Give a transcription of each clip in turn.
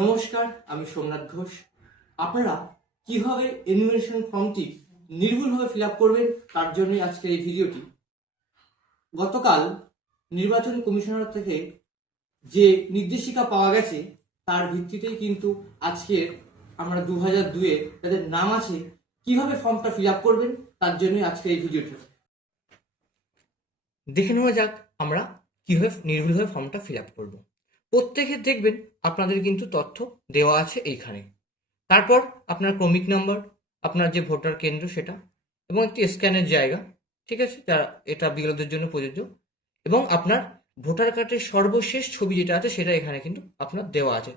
নমস্কার, আমি সোমনাথ ঘোষ। আপনারা কীভাবে এনুমেরেশন ফর্মটি নির্ভুলভাবে ফিল আপ করবেন, তার জন্যই আজকের এই ভিডিওটি গতকাল নির্বাচন কমিশনার থেকে যে নির্দেশিকা পাওয়া গেছে, তার ভিত্তিতেই কিন্তু আজকে আমরা দু হাজার দুয়ে যাদের নাম আছে, কীভাবে ফর্মটা ফিল আপ করবেন, তার জন্যই আজকের এই ভিডিওটি দেখে নেওয়া যাক আমরা কীভাবে নির্ভুলভাবে ফর্মটা ফিল আপ করব। প্রত্যেকে দেখবেন আপনাদের কিন্তু তথ্য দেওয়া আছে এইখানে। তারপর আপনার ক্রমিক নাম্বার, আপনার যে ভোটার কেন্দ্র সেটা, এবং একটি স্ক্যানের জায়গা, ঠিক আছে? যারা এটা বিরোধের জন্য প্রযোজ্য। এবং আপনার ভোটার কার্ডের সর্বশেষ ছবি যেটা আছে সেটা এখানে কিন্তু আপনার দেওয়া আছে।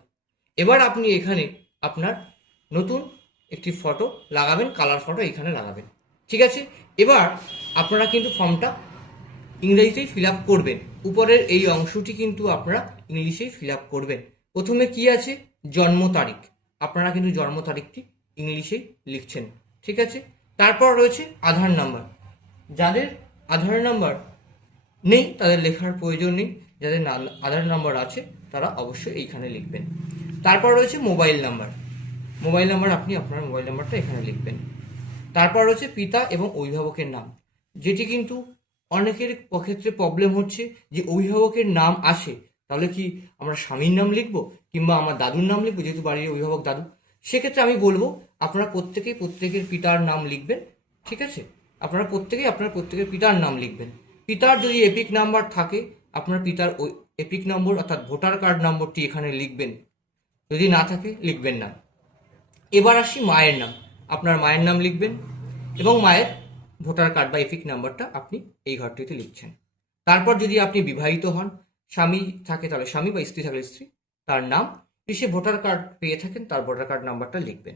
এবার আপনি এখানে আপনার নতুন একটি ফটো লাগাবেন, কালার ফটো এখানে লাগাবেন, ঠিক আছে? এবার আপনারা কিন্তু ফর্মটা ইংরেজিতেই ফিল আপ করবেন। উপরের এই অংশটি কিন্তু আপনারা ইংলিশেই ফিল আপ করবেন। প্রথমে কি আছে? জন্ম তারিখ। আপনারা কিন্তু জন্ম তারিখটি ইংলিশেই লিখছেন। ঠিক আছে? তারপর রয়েছে আধার নাম্বার যাদের আধার নাম্বার নেই, তাদের লেখার প্রয়োজন নেই। যাদের আধার নাম্বার আছে, তারা অবশ্যই এইখানে লিখবেন। তারপর রয়েছে মোবাইল নাম্বার মোবাইল নাম্বার আপনি আপনার মোবাইল নাম্বারটা এখানে লিখবেন। তারপর রয়েছে পিতা এবং অভিভাবকের নাম। যেটি কিন্তু অনেকের ক্ষেত্রে প্রবলেম হচ্ছে যে অভিভাবকের নাম আসে, তাহলে কি আমরা স্বামীর নাম লিখব কিংবা আমার দাদুর নাম লিখব, যেহেতু বাড়ির অভিভাবক দাদু? সেক্ষেত্রে আমি বলব, আপনারা প্রত্যেকেই প্রত্যেকের পিতার নাম লিখবেন, ঠিক আছে? আপনারা প্রত্যেকেই আপনার প্রত্যেকের পিতার নাম লিখবেন। পিতার যদি এপিক নাম্বার থাকে, আপনার পিতার ওই এপিক নম্বর অর্থাৎ ভোটার কার্ড নম্বরটি এখানে লিখবেন। যদি না থাকে, লিখবেন না। এবার আসি মায়ের নাম। আপনার মায়ের নাম লিখবেন এবং মায়ের ভোটার কার্ড বা এপিক নাম্বারটা আপনি এই ঘরটিতে লিখছেন। তারপর যদি আপনি বিবাহিত হন, স্বামী থাকে তাহলে স্বামী বা স্ত্রী থাকলে স্ত্রী, তার নাম সে ভোটার কার্ড পেয়ে থাকেন, তার ভোটার কার্ড নাম্বারটা লিখবেন।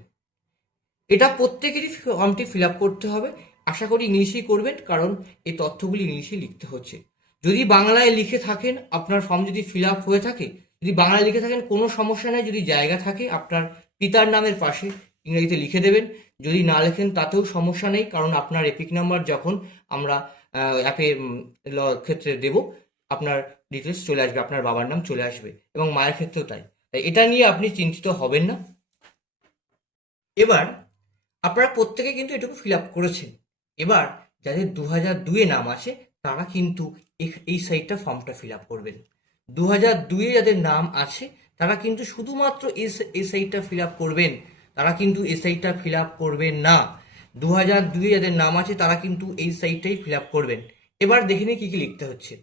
এটা প্রত্যেকেরই ফর্মটি ফিল আপ করতে হবে। আশা করি ইংলিশেই করবেন, কারণ এই তথ্যগুলি ইংলিশে লিখতে হচ্ছে। যদি বাংলায় লিখে থাকেন, আপনার ফর্ম যদি ফিল আপ হয়ে থাকে, যদি বাংলায় লিখে থাকেন, কোনো সমস্যা নেই। যদি জায়গা থাকে, আপনার পিতার নামের পাশে ইংরেজিতে লিখে দেবেন। যদি না লেখেন, তাতেও সমস্যা নেই। কারণ আপনার এপিক নাম্বার যখন আমরা অ্যাপে ক্ষেত্রে দেব, আপনার ডিটেলস চলে আসবে, আপনার বাবার নাম চলে আসবে এবং মায়ের ক্ষেত্রেও তাই। তাই এটা নিয়ে আপনি চিন্তিত হবেন না। এবার, আপনারা প্রত্যেকে কিন্তু এটুকু ফিল আপ করেছেন। এবার, যাদের দু হাজার দুয়ে নাম আছে, তারা কিন্তু এই সাইটটা ফর্মটা ফিল আপ করবেন। দু হাজার দুয়ে যাদের নাম আছে, তারা কিন্তু শুধুমাত্র এই সাইটটা ফিল আপ করবেন। তারা কিন্তু এই সাইটটা ফিল আপ করবেন না। দু হাজার দুয়ে যাদের নাম আছে, তারা কিন্তু এই সাইটটাই ফিল আপ করবেন। এবার দেখে নিই কী কী লিখতে হচ্ছে।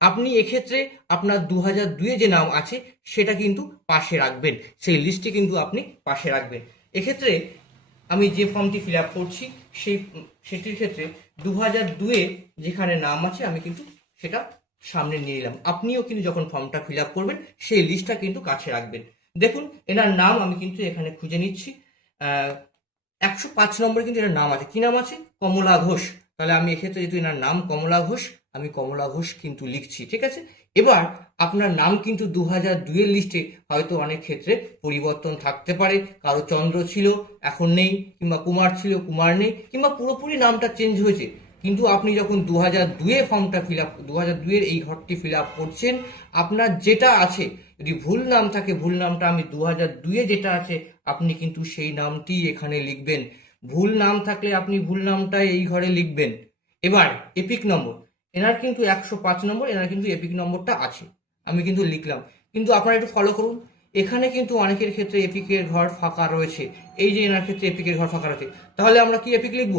আপনি এক্ষেত্রে আপনার দু হাজার দুয়ে যে নাম আছে, সেটা কিন্তু পাশে রাখবেন। সেই লিস্টটি কিন্তু আপনি পাশে রাখবেন। এক্ষেত্রে আমি যে ফর্মটি ফিল আপ করছি, সেই, সেটির ক্ষেত্রে দু হাজার দুয়ে যেখানে নাম আছে, আমি কিন্তু সেটা সামনে নিয়ে এলাম আপনিও কিন্তু যখন ফর্মটা ফিল আপ করবেন, সেই লিস্টটা কিন্তু কাছে রাখবেন। দেখুন, এনার নাম আমি কিন্তু এখানে খুঁজে নিচ্ছি। একশো পাঁচ নম্বরে কিন্তু এনার নাম আছে। কি নাম আছে? কমলা ঘোষ। তাহলে আমি এক্ষেত্রে যেহেতু এনার নাম কমলা ঘোষ, আমি কমলা ঘোষ কিন্তু লিখছি, ঠিক আছে? এবার আপনার নাম কিন্তু দু হাজার দুইয়ের লিস্টে হয়তো অনেক ক্ষেত্রে পরিবর্তন থাকতে পারে। কারও চন্দ্র ছিল, এখন নেই, কিংবা কুমার ছিল, কুমার নেই, কিংবা পুরোপুরি নামটা চেঞ্জ হয়েছে। কিন্তু আপনি যখন দু হাজার দুয়ে ফর্মটা ফিল আপ দু হাজার দুয়ের এই ঘরটি ফিল আপ করছেন, আপনার যেটা আছে, যদি ভুল নাম থাকে, ভুল নামটা আমি দু হাজার দুয়ে যেটা আছে, আপনি কিন্তু সেই নামটি এখানে লিখবেন। ভুল নাম থাকলে আপনি ভুল নামটা এই ঘরে লিখবেন। এবার এপিক নম্বর এনার কিন্তু একশো পাঁচ নম্বর এনার কিন্তু এপিক নম্বরটা আছে। আমি কিন্তু লিখলাম। কিন্তু আপনারা একটু ফলো করুন। এখানে কিন্তু অনেকের ক্ষেত্রে এপিকের ঘর ফাঁকা রয়েছে। এই যে এনার ক্ষেত্রে এপিকের ঘর ফাঁকা রয়েছে। তাহলে আমরা কি এপিক লিখব?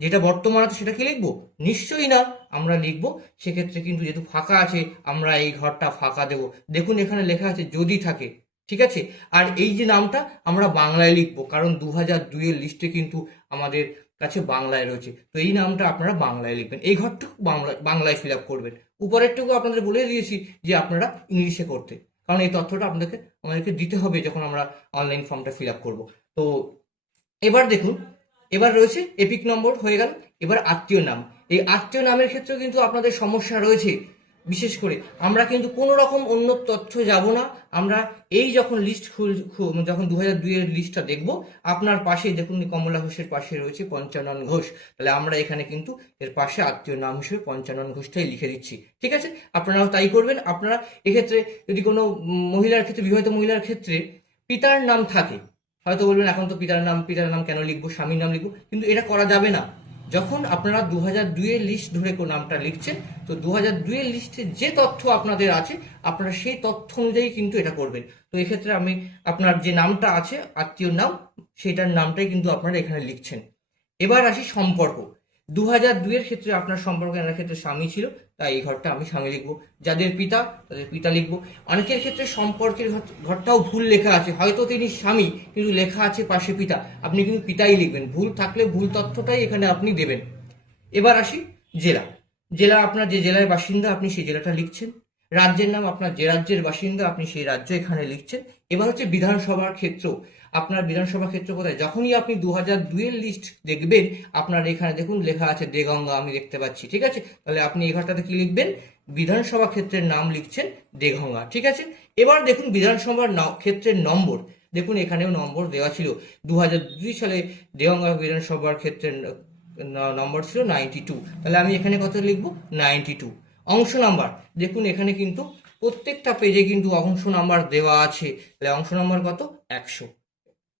যেটা বর্তমান আছে সেটা কি লিখব? নিশ্চয়ই না। আমরা লিখব। সেক্ষেত্রে কিন্তু যেহেতু ফাঁকা আছে, আমরা এই ঘরটা ফাঁকা দেব। দেখুন এখানে লেখা আছে, যদি থাকে। ঠিক আছে? আর এই যে নামটা, আমরা বাংলায় লিখব। কারণ দু হাজার দুইয়ের লিস্টে কিন্তু আমাদের কাছে বাংলায় রয়েছে। তো এই নামটা আপনারা বাংলায় লিখবেন। এই ঘরটুকু বাংলা, বাংলায় ফিল আপ করবেন। উপরেরটুকু আপনাদের বলে দিয়েছি যে আপনারা ইংলিশে করতে। কারণ এই তথ্যটা আপনাদেরকে, আমাদেরকে দিতে হবে যখন আমরা অনলাইন ফর্মটা ফিল আপ করব। তো এবার দেখুন এবার রয়েছে এপিক নম্বর হয়ে গেল, এবার আত্মীয় নাম। এই আত্মীয় নামের ক্ষেত্রেও কিন্তু আপনাদের সমস্যা রয়েছে। বিশেষ করে আমরা কিন্তু কোনো রকম অন্য তথ্য যাব না। আমরা এই যখন লিস্ট খুল যখন দু হাজার দুইয়ের লিস্টটা দেখব, আপনার পাশে দেখুন কমলা ঘোষের পাশে রয়েছে পঞ্চানন ঘোষ। তাহলে আমরা এখানে কিন্তু এর পাশে আত্মীয় নাম হিসেবে পঞ্চানন ঘোষটাই লিখে দিচ্ছি। ঠিক আছে? আপনারাও তাই করবেন। আপনারা এক্ষেত্রে যদি কোনো মহিলার ক্ষেত্রে, বিবাহিত মহিলার ক্ষেত্রে পিতার নাম থাকে হয়তো বলবেন, এখন তো পিতার নাম পিতার নাম কেন লিখব, স্বামীর নাম লিখব? কিন্তু এটা করা যাবে না। যখন আপনারা দু হাজার দুইয়ের লিস্ট ধরে কোন নামটা লিখছেন, তো দু হাজার দুইয়ের লিস্টে যে তথ্য আপনাদের আছে, আপনারা সেই তথ্য অনুযায়ী কিন্তু এটা করবেন। তো এক্ষেত্রে আমি আপনার যে নামটা আছে আত্মীয় নাম, সেটার নামটাই কিন্তু আপনারা এখানে লিখছেন। এবার আসি সম্পর্ক। দু হাজার দুইয়ের ক্ষেত্রে আপনার সম্পর্ক এনার ক্ষেত্রে স্বামী ছিল, তাই এই ঘরটা আমি স্বামী লিখব। যাদের পিতা, তাদের পিতা লিখব। অনেকের ক্ষেত্রে সম্পর্কের ঘর- ঘরটাও ভুল লেখা আছে। হয়তো তিনি স্বামী, কিন্তু লেখা আছে পাশে পিতা। আপনি কিন্তু পিতাই লিখবেন। ভুল থাকলে ভুল তথ্যটাই এখানে আপনি দেবেন। এবার আসি জেলা। জেলা আপনার যে জেলায় বাসিন্দা, আপনি সেই জেলাটা লিখছেন। রাজ্যের নাম আপনার যে রাজ্যের বাসিন্দা আপনি সেই রাজ্য এখানে লিখছেন। এবার হচ্ছে বিধানসভার ক্ষেত্র। আপনার বিধানসভা ক্ষেত্র কোথায়? যখনই আপনি দু হাজার দুইয়ের লিস্ট দেখবেন, আপনার এখানে দেখুন লেখা আছে দেগঙ্গা, আমি দেখতে পাচ্ছি, ঠিক আছে? তাহলে আপনি এই ঘরটাতে কি লিখবেন? বিধানসভা ক্ষেত্রের নাম লিখছেন দেগঙ্গা, ঠিক আছে? এবার দেখুন বিধানসভার ক্ষেত্রের নম্বর। দেখুন এখানেও নম্বর দেওয়া ছিল। দু হাজার দুই সালে দেগঙ্গা বিধানসভার ক্ষেত্রের নম্বর ছিল নাইনটি টু তাহলে আমি এখানে কত লিখব? নাইনটি টু অংশ নাম্বার। দেখুন, এখানে কিন্তু প্রত্যেকটা পেজে কিন্তু অংশ নাম্বার দেওয়া আছে। তাহলে অংশ নাম্বার কত? একশো।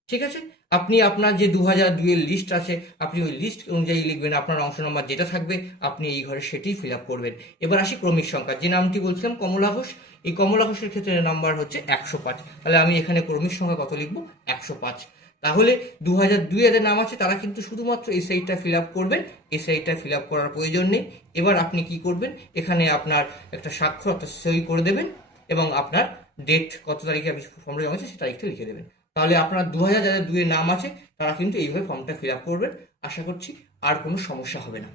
ঠিক আছে? আপনি আপনার যে দু হাজার দুইয়ের লিস্ট আছে, আপনি ওই লিস্ট অনুযায়ী লিখবেন, আপনার অংশ নাম্বার যেটা থাকবে, আপনি এই ঘরে সেটি ফিল আপ করবেন। এবার আসি ক্রমিক সংখ্যা। যে নামটি বলছিলাম, কমলা ঘোষ, এই কমলা ঘোষের ক্ষেত্রে নাম্বার হচ্ছে একশো পাঁচ। তাহলে আমি এখানে ক্রমিক সংখ্যা কত লিখব? একশো পাঁচ। তাহলে দু হাজার দুই হাজার নাম আছে, তারা কিন্তু শুধুমাত্র এই সাইটটা ফিল আপ করবেন। এই সাইটটা ফিল আপ করার প্রয়োজন নেই। এবার আপনি কি করবেন? এখানে আপনার একটা স্বাক্ষর অর্থাৎ সই করে দেবেন এবং আপনার ডেট কত তারিখে আপনি ফর্মটা জমা আছে সে তারিখটা লিখে দেবেন। তাহলে আপনার দু হাজার যাদের দুয়ের নাম আছে, তারা কিন্তু এইভাবে ফর্মটা ফিল আপ করবেন। আশা করছি আর কোনো সমস্যা হবে না।